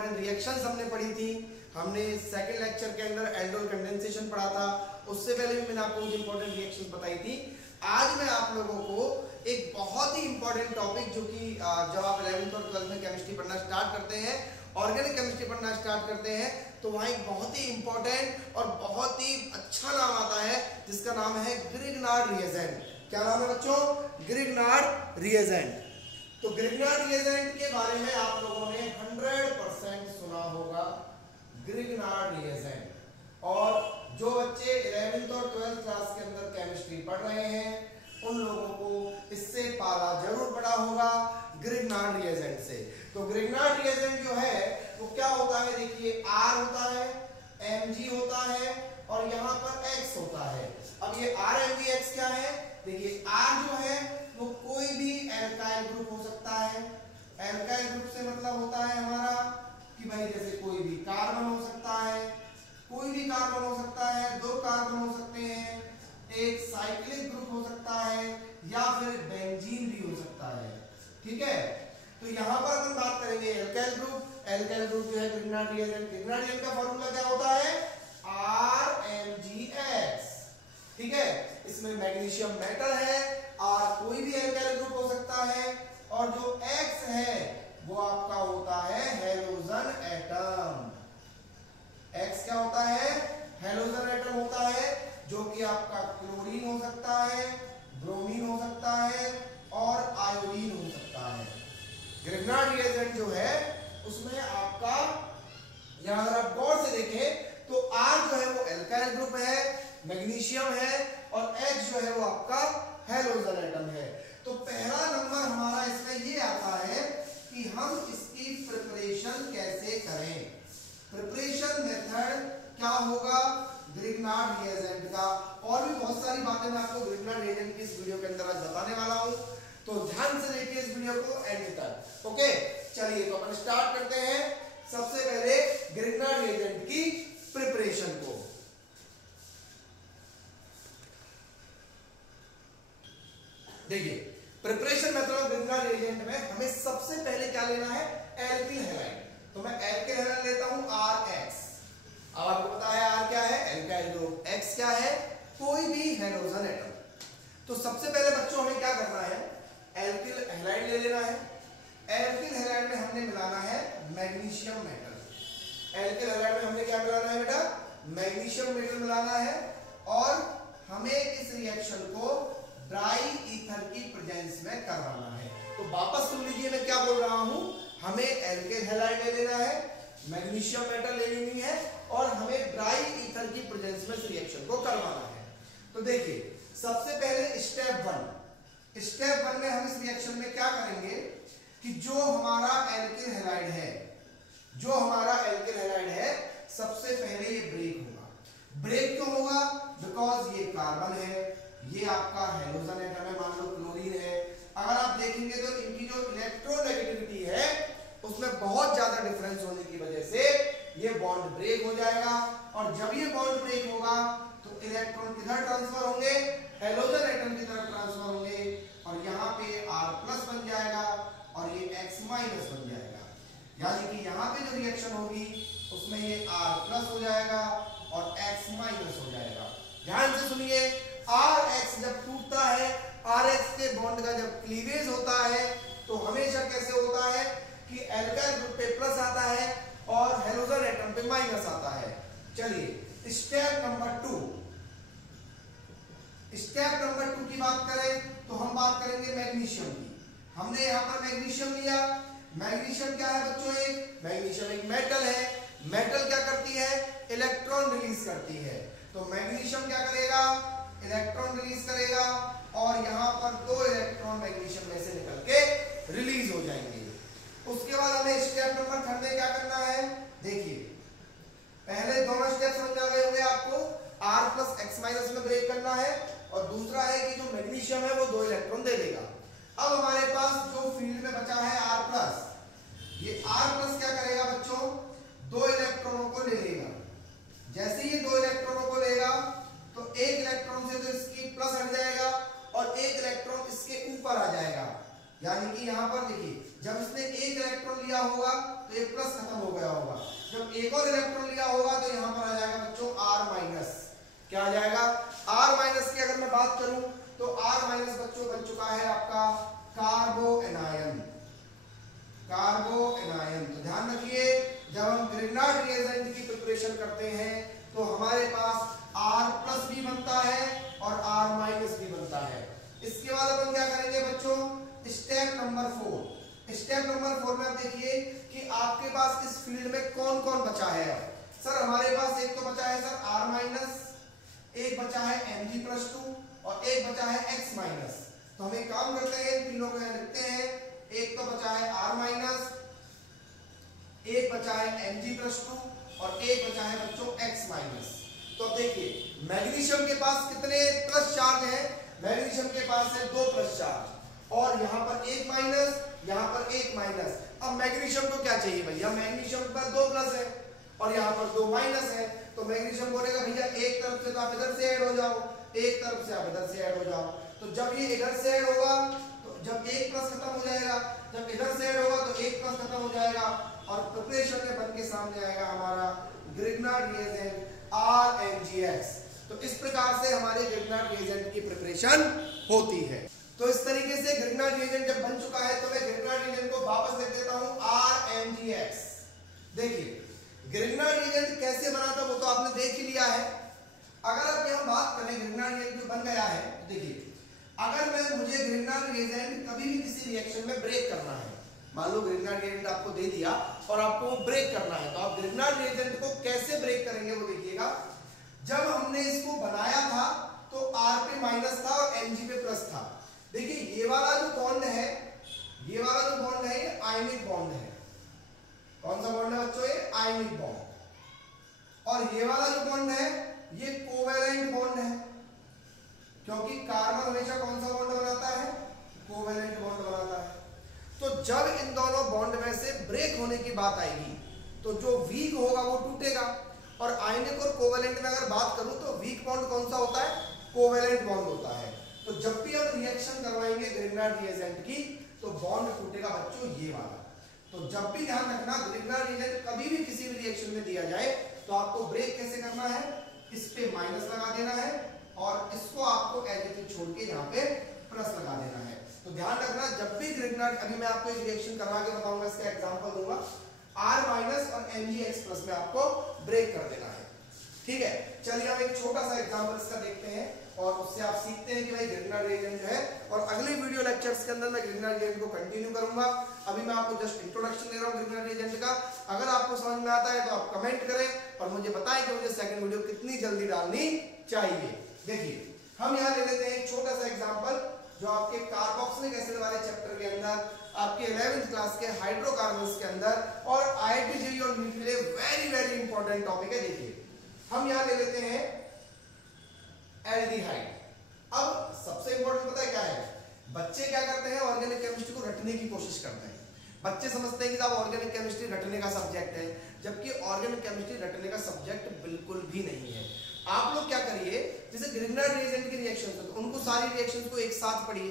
Important reactions हमने पढ़ी थी। हमने सेकंड लेक्चर के अंदर एल्डोल कंडेंसेशन पढ़ा था, उससे पहले भी मैंने आपको कुछ इंपॉर्टेंट रिएक्शंस बताई थी। आज मैं आप लोगों को एक बहुत ही इंपॉर्टेंट टॉपिक, जो कि जब आप 11th और 12th में केमिस्ट्री पढ़ना स्टार्ट करते हैं, ऑर्गेनिक केमिस्ट्री पढ़ना स्टार्ट करते हैं, तो वहाँ एक बहुत ही इंपॉर्टेंट और बहुत ही अच्छा नाम आता है जिसका नाम है ग्रिग्नार्ड रिएजेंट। क्या नाम है बच्चों? Grignard reagent. तो ग्रिग्नार्ड रिएजेंट के बारे में आप लोगों ने 100% सुना होगा, ग्रिग्नार्ड रिएजेंट। और जो बच्चे 11th और 12th क्लास के अंदर केमिस्ट्री पढ़ रहे हैं उन लोगों को इससे पाला जरूर पड़ा होगा, ग्रिग्नार्ड रिएजेंट से। तो ग्रिग्नार्ड रिएजेंट जो है वो क्या होता है, देखिए R होता है, Mg होता है और यहाँ पर X होता है। अब ये RMgX क्या है? देखिए R जो है वो कोई भी एल्काइल ग्रुप हो सकता है। एल्काइल ग्रुप से मतलब होता है हमारा कि भाई जैसे कोई भी कार्बन हो सकता है, कोई भी कार्बन हो सकता है, दो कार्बन हो सकते हैं, एक साइक्लिक ग्रुप हो सकता है या फिर बेंजीन भी हो सकता है। ठीक है, तो यहाँ पर अपन बात करेंगे एल्काइल ग्रुप। एल्काइल ग्रुप जो है ग्रिग्नार्ड रिएजेंट, ग्रिग्नार्ड रिएजेंट का फॉर्मूला क्या होता है? RMgX। ठीक है, इसमें मैग्नीशियम मेटल है, R कोई भी एल्काइल ग्रुप हो सकता है और जो X है वो आपका होता है हैलोजन एटम। X क्या होता है? हैलोजन एटम होता है, जो कि आपका क्लोरीन हो सकता है, ब्रोमीन हो सकता है और आयोडीन हो सकता है। ग्रिग्नार्ड रिएजेंट जो है उसमें आपका, यहां अगर आप गौर से देखें तो R जो है वो एल्काइल ग्रुप है, मैग्नीशियम है और X जो है वो आपका हैलोजन एटम है। तो पहला नंबर हमारा इसमें ये आता है कि हम इसकी प्रिपरेशन कैसे करें। प्रिपरेशन मेथड क्या होगा ग्रिग्नार्ड रिएजेंट का, और भी बहुत सारी बातें मैं आपको ग्रिग्नार्ड रिएजेंट की इस वीडियो के अंदर आज बताने वाला हूं, तो ध्यान से देखिए इस वीडियो को एंड तक। ओके, चलिए तो अपन स्टार्ट करते हैं सबसे पहले ग्रिग्नार्ड रिएजेंट की प्रिपरेशन को। देखिए preparation method of Grignard reagent में हमें सबसे पहले क्या लेना है? Alkyl halide. तो मैं एल्किल हैलाइड लेता हूं RX। अब आपको पता है R क्या है? Alkyl group. X क्या है? कोई भी हैलोजन एटम। तो सबसे पहले बच्चों हमें क्या करना है? एल्किल हैलाइड ले लेना है। एल्किल हैलाइड में हमने मिलाना है मैग्नीशियम मेटल। एल्किल हैलाइड में हमने क्या मिलाना है बेटा? मैग्नीशियम मेटल मिलाना है और हमें इस रिएक्शन को ड्राई ईथर की प्रेजेंस में करवाना है। तो वापस सुन लीजिए मैं क्या बोल रहा हूं, हमें एल्किल हैलाइड ले लेना है, मैग्नीशियम मेटल ले लेनी है और हमें ड्राई ईथर की प्रेजेंस में इस रिएक्शन को करवाना है। तो देखिए सबसे पहले स्टेप वन में हम इस रिएक्शन में क्या करेंगे कि जो हमारा एल्किल हैलाइड है सबसे पहले ये ब्रेक होगा। ब्रेक क्यों होगा? बिकॉज ये कार्बन है, ये आपका हैलोजन एटम है, मान लो क्लोरीन है। अगर आप देखेंगे तो इनकी जो इलेक्ट्रोनेगेटिविटी है उसमें बहुत ज्यादा डिफरेंस होने की वजह से ये बॉन्ड ब्रेक हो जाएगा और जब ये बॉन्ड ब्रेक होगा तो इलेक्ट्रॉन किधर ट्रांसफर होंगे? हैलोजन एटम की तरफ ट्रांसफर होंगे और यहाँ पे R+ बन जाएगा और ये X- बन जाएगा। यानी कि यहाँ पे जो रिएक्शन होगी उसमें ये R+ हो जाएगा और X- हो जाएगा। ध्यान से सुनिए, RX जब टूटता है, RX के बॉन्ड का जब क्लीवेज होता है तो हमेशा कैसे होता है कि एल्काइल ग्रुप पे प्लस आता है और हैलोजन एटम पे माइनस आता है। चलिए स्टेप नंबर 2 की बात करें तो हम बात करेंगे मैग्नीशियम की। हमने यहाँ पर मैग्नीशियम लिया। मैग्नीशियम क्या है बच्चों? मैग्नीशियम एक मेटल है। मेटल क्या करती है? इलेक्ट्रॉन रिलीज करती है। तो मैग्नीशियम क्या करेगा? इलेक्ट्रॉन रिलीज करेगा और यहाँ पर 2 इलेक्ट्रॉन मैग्नीशियम में से निकल के रिलीज हो जाएंगे। उसके बाद हमें स्टेप नंबर 3 में क्या करना है? देखिए पहले दोनों स्टेप समझ आ गए होंगे आपको, R+ X- में ब्रेक करना है और दूसरा है कि जो मैग्नीशियम है वो 2 इलेक्ट्रॉन दे देगा। अब हमारे पास जो फील्ड में बचा है R+, ये R+ क्या करेगा बच्चों? 2 इलेक्ट्रॉनों को ले लेगा। जैसे ये 2 इलेक्ट्रॉनों को लेगा तो एक इलेक्ट्रॉन से तो इसकी प्लस हट जाएगा और एक इलेक्ट्रॉन इसके ऊपर आ जाएगा। यानी कि यहाँ पर देखिए जब इसने एक इलेक्ट्रॉन लिया होगा तो ये प्लस खत्म हो गया होगा। जब एक और इलेक्ट्रॉन लिया होगा तो यहाँ पर आ जाएगा बच्चों R माइनस। क्या आ जाएगा? R माइनस की अगर मैं बात करूं तो R माइनस बच्चों बन चुका है आपका कार्बो एनायन। कार्बो एनायन। तो ध्यान रखिए जब हम ग्रिग्नार्ड रिएजेंट की प्रिपरेशन करते हैं तो हमारे पास R प्लस भी बनता है और R माइनस भी बनता है। इसके बाद अपन क्या करेंगे बच्चों? Step number 4। स्टेप नंबर 4 में आप देखिए कि आपके पास इस फील्ड में कौन कौन बचा है। सर हमारे पास एक तो बचा है सर R माइनस, एक बचा है Mg+2 और एक बचा है X माइनस। तो हम एक काम करते हैं, इन तीनों को यहां लिखते हैं। एक तो बचा है R माइनस, एक बचा है Mg+2 और एक बचा है बच्चों X माइनस। तो देखिए मैग्नीशियम के पास कितने प्लस चार्ज है? मैग्नीशियम के पास है 2 प्लस चार्ज और यहाँ पर 1 माइनस, यहाँ पर 1 माइनस। अब मैग्नीशियम को क्या चाहिए भैया? मैग्नीशियम के पास 2 प्लस है और यहाँ पर 2 माइनस है। तो मैग्नीशियम बोलेगा भैया एक तरफ से तो आप इधर से ऐड हो जाओ, एक तरफ से आप इधर से ऐड हो जाओ। तो जब ये इधर से ऐड होगा तो जब 1 प्लस खत्म हो जाएगा, जब इधर से ऐड होगा तो 1 प्लस खत्म हो जाएगा और प्रिपरेशन में बन के सामने आएगा हमारा ग्रिग्नार्ड रिएजेंट RMgX। तो इस प्रकार से हमारे ग्रिग्नार्ड रिएजेंट की प्रिपरेशन होती है। तो इस तरीके से ग्रिग्नार्ड रिएजेंट जब बन चुका है तो मैं ग्रिग्नार्ड रिएजेंट को वापस लिख देता हूं RMgX। देखिए ग्रिग्नार्ड रिएजेंट कैसे बना था वो तो आपने देख ही लिया है। अगर अब हम बात करें ग्रिग्नार्ड रिएजेंट जो बन गया है, देखिए अगर मुझे ग्रिग्नार्ड रिएजेंट कभी भी किसी रिएक्शन में ब्रेक करना है, मान लो ग्रिग्नार्ड रिएजेंट आपको दे दिया और आपको ब्रेक करना है, तो आप ग्रिग्नार्ड रिएजेंट को कैसे ब्रेक करेंगे वो देखिएगा। जब हमने इसको बनाया था तो R पे माइनस था और Mg पे प्लस था। देखिए ये वाला जो बॉन्ड है, ये वाला जो बॉन्ड है ये आयनिक बॉन्ड है। कौन सा बॉन्ड है बच्चों? ये आयनिक बॉन्ड। और ये वाला जो बॉन्ड है ये कोवेलेंट बॉन्ड है, क्योंकि कार्बन हमेशा कौन सा बॉन्ड बनाता है? कोवेलेंट बॉन्ड बनाता है। तो जब इन दोनों बॉन्ड में से ब्रेक होने की बात आएगी तो जो वीक होगा वो टूटेगा। और आयनिक और कोवेलेंट में अगर बात करूं तो वीक बॉन्ड कौन सा होता है? कोवेलेंट बॉन्ड होता है। तो जब भी हम रिएक्शन करवाएंगे ग्रिग्नार्ड रिएजेंट की तो बॉन्ड टूटेगा बच्चों ये वाला। तो जब भी ध्यान रखना ग्रिग्नार्ड रिएजेंट कभी भी किसी भी रिएक्शन में दिया जाए तो आपको ब्रेक कैसे करना है? इस पे माइनस लगा देना है और इसको आपको एज इट इज छोड़ के यहाँ पे प्लस लगा देना है। तो ध्यान रखना जब भी ग्रिग्नार्ड, अभी मैं आपको एक रिएक्शन करवा के बताऊंगा, इसका एग्जांपल दूंगा, R माइनस और MgX प्लस में आपको ब्रेक कर देना है। ठीक है, चलिए हम एक छोटा सा एग्जांपल इसका देखते हैं और उससे आप सीखते हैं कि भाई ग्रिग्नार्ड रिएजेंट जो है। और अगले वीडियो लेक्चर्स के अंदर मैं ग्रिग्नार्ड रिएजेंट को कंटिन्यू करूंगा। अभी मैं आपको जस्ट इंट्रोडक्शन दे रहा हूं ग्रिग्नार्ड रिएजेंट का। अगर आपको समझ में आता है तो आप कमेंट करें और मुझे बताएं कि मुझे सेकंड वीडियो कितनी जल्दी डालनी चाहिए। देखिए हम यहाँ ले लेते हैं एक छोटा सा एग्जांपल जो आपके कार्बोक्सिलिक एसिड वाले चैप्टर के अंदर, आपके 11th क्लास के हाइड्रोकार्बन्स के अंदर और IIT JEE और नीट के लिए वेरी वेरी इंपॉर्टेंट टॉपिक है। देखिए हम यहाँ ले लेते हैं एल्डिहाइड। अब सबसे इंपॉर्टेंट पता है क्या है? बच्चे क्या करते हैं? ऑर्गेनिक केमिस्ट्री को रटने की कोशिश करते हैं। बच्चे समझते हैं कि साहब ऑर्गेनिक केमिस्ट्री रटने का सब्जेक्ट है, जबकि ऑर्गेनिक केमिस्ट्री रटने का सब्जेक्ट बिल्कुल भी नहीं है। आप लोग क्या करिए, जैसे ग्रिग्नार्ड रिएजेंट की रिएक्शन है तो उनको सारी रिएक्शंस को एक साथ पढ़िए,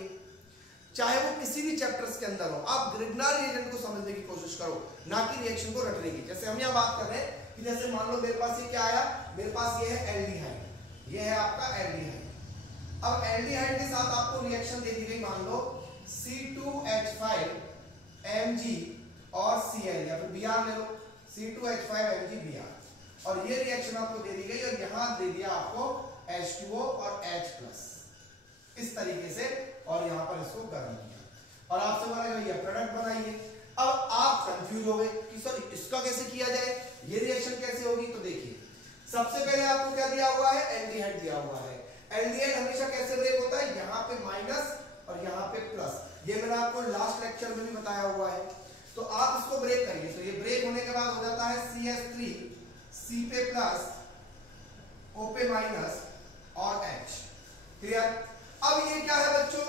चाहे वो किसी भी चैप्टर्स के अंदर हो। आप ग्रिग्नार्ड रिएजेंट को समझने की कोशिश करो, ना कि रिएक्शन को रटने की। जैसे हम यहाँ बात कर रहे हैं कि जैसे मान लो मेरे पास ये क्या आया, मेरे पास ये है एल्डिहाइड, ये है आपका एल्डिहाइड। अब एल्डिहाइड के साथ आपको रिएक्शन दे दी गई, मान लो C2H5 Mg और Cl या फिर Br ले लो, C2H5 Mg Br, और ये रिएक्शन आपको दे दी गई और यहां दे दिया आपको H2O और H+, इस तरीके से, और यहां पर इसको गर्म किया और आपसे बोला भैया प्रोडक्ट बनाइए। अब आप कंफ्यूज हो गए कि सर इसका कैसे किया जाए, ये रिएक्शन कैसे होगी। तो देखिए सबसे पहले आपको क्या दिया हुआ है? एल्डिहाइड दिया हुआ है। एल्डिहाइड हमेशा कैसे ब्रेक होता है? यहाँ पे माइनस और यहाँ पे प्लस। ये मैंने आपको लास्ट लेक्चर में भी बताया हुआ है। तो आप इसको ब्रेक करिए, तो ये ब्रेक होने के बाद हो जाता है CH3 C पे प्लस O पे माइनस और H। क्लियर? अब ये क्या है बच्चों?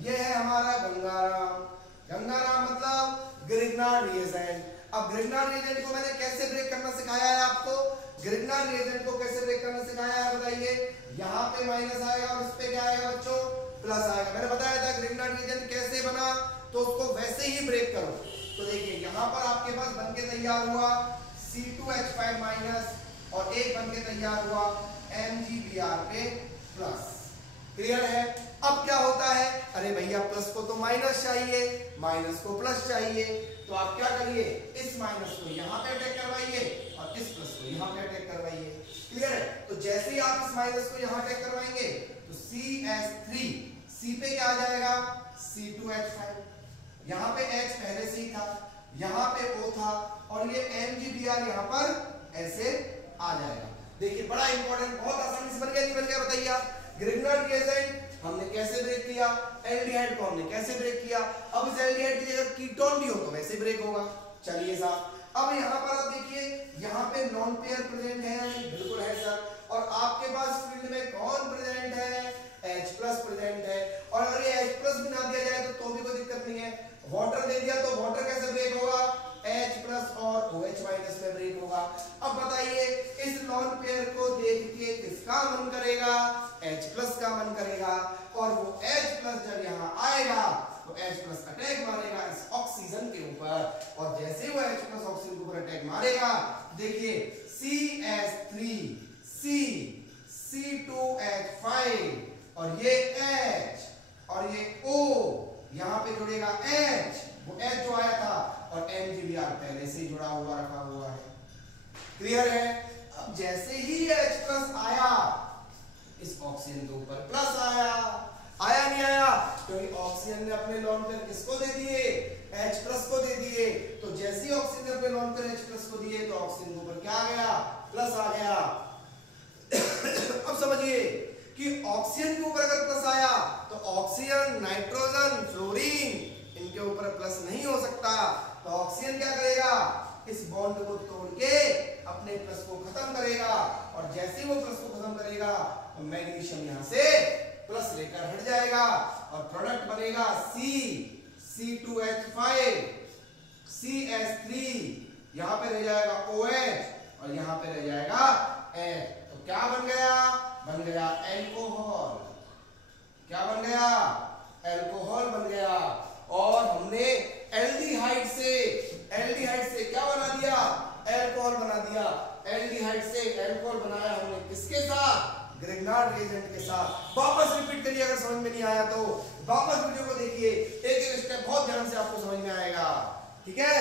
ये है हमारा गंगाराम। गंगाराम मतलब ग्रिग्नार्ड रिएजेंट। अब ग्रिग्नार्ड रिएजेंट को मैंने कैसे ब्रेक करना सिखाया है आपको? ग्रिग्नार्ड रिएजेंट को कैसे ब्रेक करना सिखाया है बताइए? यहाँ पे माइनस आएगा और इस पे क्या आएगा बच्चों? प्लस आएगा। मैंने बताया था ग्रिग्नार्ड रिएजेंट कैसे बना, तो उसको वैसे ही ब्रेक करो। तो देखिए यहाँ पर आपके पास बन के तैयार हुआ C2H5 माइनस और एक बन के तैयार हुआ MgBr पे प्लस। क्लियर है? अब क्या होता है, अरे भैया प्लस को तो माइनस चाहिए, माइनस को प्लस चाहिए, तो आप क्या करिए, इस माइनस को यहाँ पे अटैक करवाइए और इस प्लस को यहाँ पे अटैक करवाइए। क्लियर है? तो जैसे ही आप इस माइनस को यहाँ अटैक करवाएंगे तो CH3 C पे क्या आ जाएगा, C2H5, यहाँ पे H पहले से ही था, यहाँ पे O था और ये MgBr यहाँ पर ऐसे आ जाएगा। देखिए बड़ा इंपॉर्टेंट, बहुत आसानी से बन गया, नहीं बन गया बताइए आप। ग्रिग्नार्ड रिएजेंट हमने कैसे ब्रेक किया, एल्डिहाइड को हमने कैसे ब्रेक किया, अब इस एल्डिहाइड की जगह कीटोन भी हो तो वैसे ब्रेक होगा। चलिए साहब, अब यहाँ पर आप देखिए, यहाँ पे नॉन पेयर प्रेजेंट है, बिल्कुल है सर, और आपके पास फील्ड में कौन प्रेजेंट है, H प्लस प्रेजेंट है, और अगर ये H प्लस भी ना दिया जाए तो भी कोई दिक्कत नहीं है। वाटर दे दिया तो वाटर कैसे ब्रेक होगा, H प्लस और OH माइनस में ब्रेक होगा। अब बताइए इस लॉन पेयर को देख के किसका मन करेगा, H प्लस का मन करेगा, और वो H प्लस जब यहाँ आएगा तो H प्लस अटैक मारेगा इस ऑक्सीजन के ऊपर, और जैसे वो H प्लस ऑक्सीजन के ऊपर अटैक मारेगा, देखिए CH3 C C2H5 और ये H और ये O यहाँ पे जुड़ेगा H, वो H जो आया था, और MgBr पहले से ही जुड़ा हुआ रखा हुआ है। क्लियर है? अब जैसे ही H प्लस आया इस ऑक्सीजन के ऊपर प्लस आया, आया नहीं आया, क्योंकि ऑक्सीजन ने अपने लॉन पेयर किसको दे दिए, H प्लस को दे दिए, तो जैसे ही ऑक्सीजन ने अपने लॉन पेयर H प्लस को दिए तो ऑक्सीजन के ऊपर क्या आ गया, प्लस आ गया। अब समझिए कि ऑक्सीजन के ऊपर अगर प्लस आया तो ऑक्सीजन, नाइट्रोजन, फ्लोरीन इनके ऊपर प्लस नहीं हो सकता, तो ऑक्सीजन क्या करेगा, इस बॉन्ड को तोड़ के अपने प्लस को खत्म करेगा, और जैसे ही वो प्लस को खत्म करेगा तो मैग्नीशियम यहां से प्लस लेकर हट जाएगा और प्रोडक्ट बनेगा C2H5 CH3, यहां पे रह जाएगा OH और यहां पे रह जाएगा H, तो क्या बन गया, बन गया एल्कोहल। क्या बन गया, एल्कोहल बन गया। और हमने एल्डिहाइड से क्या बना दिया, एल्कोहल बना दिया। एल्डिहाइड से एल्कोहल बनाया हमने किसके साथ, ग्रिग्नार्ड रिएजेंट के साथ। वापस रिपीट करिए अगर समझ में नहीं आया तो, वापस वीडियो को देखिए, एक एक स्टेप बहुत ध्यान से आपको समझ में आएगा। ठीक है?